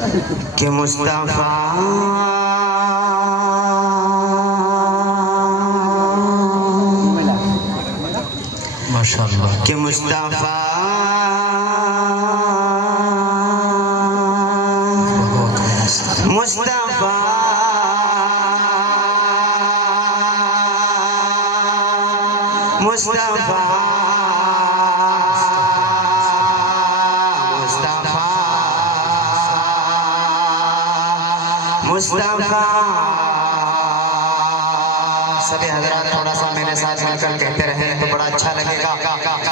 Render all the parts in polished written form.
कि मुस्तफा माशाअल्लाह कि मुस्तफा मुस्तफा मुस्तफा मुस्तफा। सभी हजरात थोड़ा सा मेरे साथ मिलकर कहते रहे तो बड़ा अच्छा लगेगा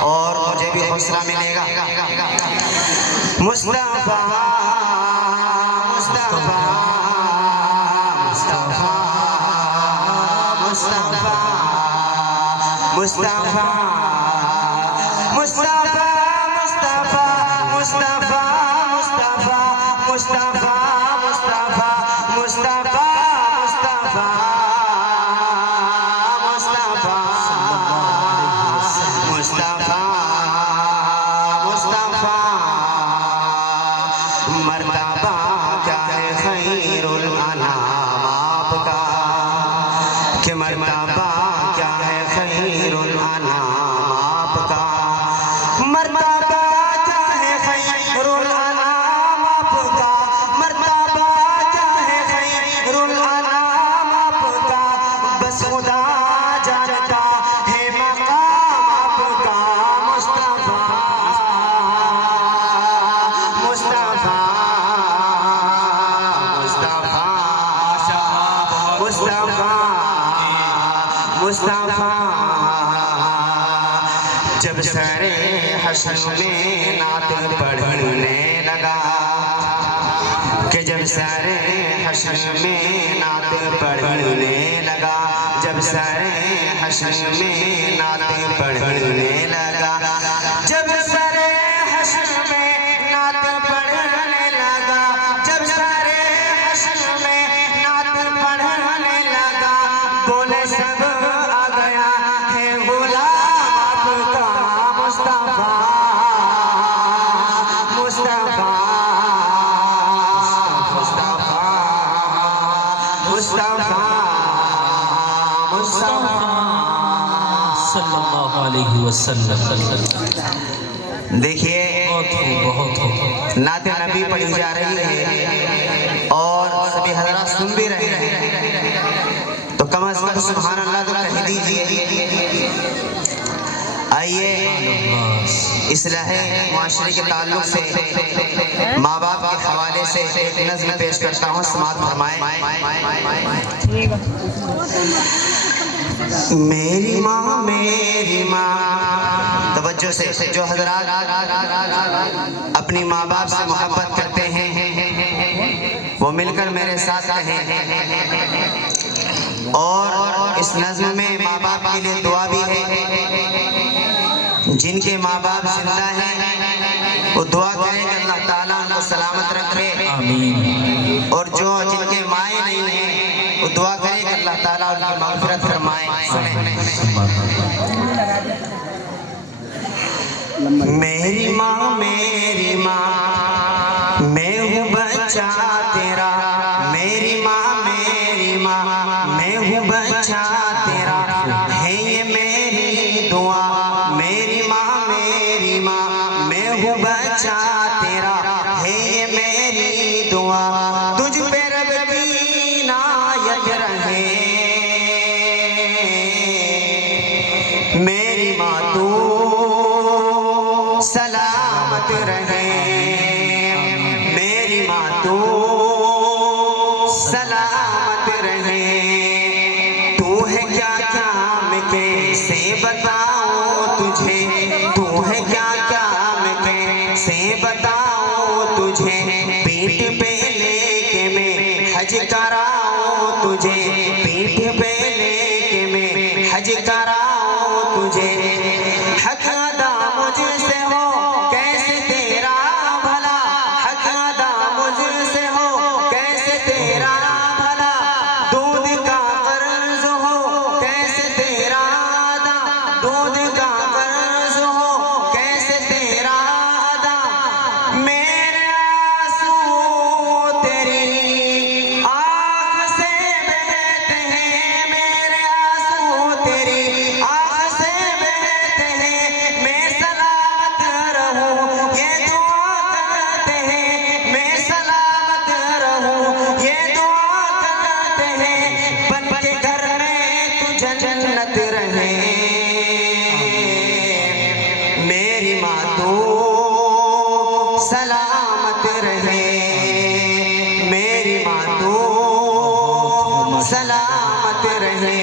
और मुझे भी हौसला मिलेगा। मुस्तफा मुस्तफा मुस्तफा मुस्तफा मुस्तफा मुस्तफा मुस्तफा मुस्तफा मुस्तफा मुस्तफा मुस्तफा मुस्तफा मुस्तफा मुस्तफा मुस्तफा मर्तबा क्या है खैरुल अनाम आपका कि मर्तबा क्या है खैरुल अनाम आपका। मर्तबा क्या है खैरुल अनाम आपका। मर्तबा क्या है खैरुल अनाम आपका। बस खुदा जानता है मकाम आपका। मुस्तफा मुस्तफा मुस्तफा मुस्तफा मुस्तफा। जब सरे हश्र में नात पढ़ने लगा कि जब सरे हश्र में नात पढ़ने लगा। जब सरे हश्र में नात पढ़ने लगा। जब सरे हश्र में नात पढ़ने लगा। जब सरे हश्र में नात पढ़ने लगा। बोले सब आ गया है गुलाम आपका। मुस्तफा मुस्तफा मुस्तफा मुस्तफा मुस्तफा सल्लल्लाहु अलैहि वसल्लम। देखिए बहुत हो नाते नबी पढ़ी जा रही है और सभी हजरात सुन भी रहे हैं तो कम से कम सुभान अल्लाह तो कह दीजिए। आइए इस्लाहे माशरे के ताल्लुक से माँ बाप के हवाले से एक नज़्म पेश करता हूँ, समाअत फरमाएं। मेरी माँ तवज्जो से जो हजरात अपनी माँ बाप से मोहब्बत करते हैं वो मिलकर मेरे साथ कहें। और इस नज़्म में माँ बाप के लिए दुआ भी है। जिनके माँ बाप जिंदा हैं वो दुआ करें कि अल्लाह ताला उनको सलामत रखे। आमीन। और जो जिनके माए नहीं हैं वो दुआ करें कि अल्लाह ताला उनकी मग़फ़िरत फरमाए। सुने। मेरी माँ मैं हूँ बच्चा तेरा। मेरी माँ मैं हूँ बच्चा तेरा। है ये मेरी दुआ। मेरी माँ मैं हूँ बच्चा तेरा। है ये मेरी दुआ। तुझ पे रब की इनायत रहे। मेरी माँ तू सलामत रहे। मेरी माँ तू सलामत रहे। तू है क्या क्या मैं कैसे बताऊं तुझे। तू है क्या क्या मैं कैसे बताऊं तुझे। पीठ पे लेके मैं हज कराऊं तुझे। पीठ पे लेके मैं हज कराऊं तुझे। हक अदा मुझसे हो कैसे तेरा भला। हक अदा मुझसे हो कैसे तेरा भला। दूध का कर्ज हो कैसे तेरा अदा। दूध का कर्ज हो कैसे तेरा अदा। मेरे आंसू सलामत रहे, मेरी माँ तू सलामत रहे।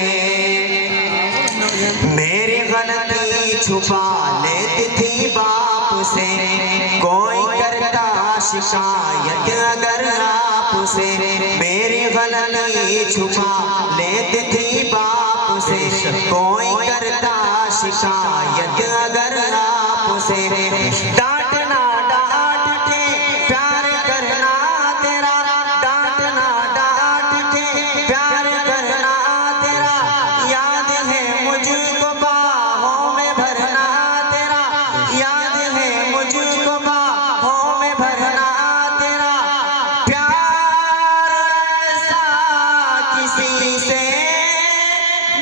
मेरी गलती छुपा लेती थी बाप से, कोई करता शिकायत अगर आपसे। मेरी गलती छुपा लेती थी बाप से, कोई करता शिकायत अगर आपसे। डांटना डांट के प्यार करना तेरा, डांटना डांट के प्यार करना तेरा। याद है मुझको बाहों में भरना तेरा, याद है मुझको बाहों में भरना तेरा। प्यार ऐसा किसी से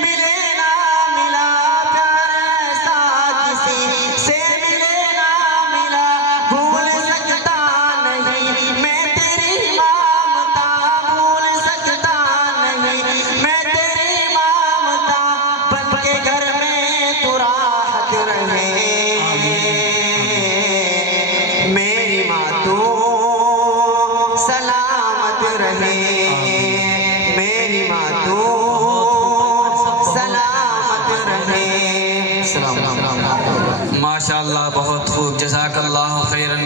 मिले ना मिला, प्यार ऐसा किसी से मिले ना मिला। भूल सकता नहीं मैं तेरी ममता, भूल सकता नहीं मैं तेरी ममता। बन के घर में तू राहत रहे, मेरी माँ तू सलामत रहे, मेरी माँ तू सलामत रहे। माशाअल्लाह, बहुत खूब, जज़ाकल्लाहु खैरन।